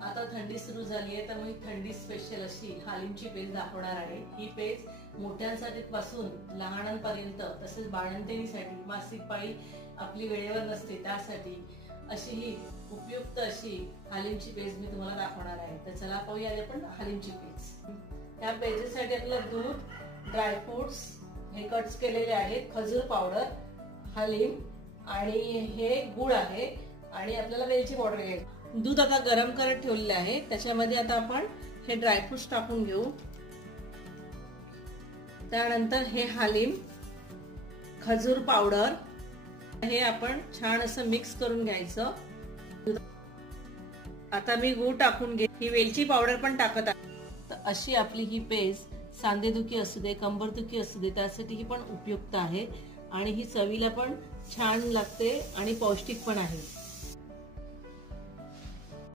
आता थंडी सुरू झाली आहे, तर मी थंडी स्पेशल अशी हालिमची पेज दाखवणार आहे। ही पेज मोठ्यांसाठी पासून लहानांपर्यंत तसेच बाळंतिणीसाठी, मासिक पाळी आपली वेळेवर नसते त्यासाठी अशी ही उपयुक्त अशी हालिमची पेज मी तुम्हाला दाखवणार आहे। तर चला पाहूया आपण हालिमची पेज। या पेजेसाठी आपल्याला दूध, ड्रायफ्रुट्स हे कट्स केलेले आहेत, खजूर पावडर, हालिम आणि हे गुळ आहे आणि आपल्याला वेलची पावडर घ्यायची। दूध आता गरम करत ठेवलेले आहे, त्याच्यामध्ये आता आपण हे ड्रायफ्रुट्स टाकून घेऊ। त्यानंतर हे हालिम, खजूर पावडर हे आपण छान असं मिक्स करून घ्यायचं। आता मी गूळ टाकून घे, ही वेलची पावडर पण टाकत आहे। तर अशी आपली ही पेज सांधेदुखी असू दे, कंबरदुखी असू दे त्यासाठी ही पण उपयुक्त आहे आणि ही चवीला पण छान लागते आणि पौष्टिक पण आहे।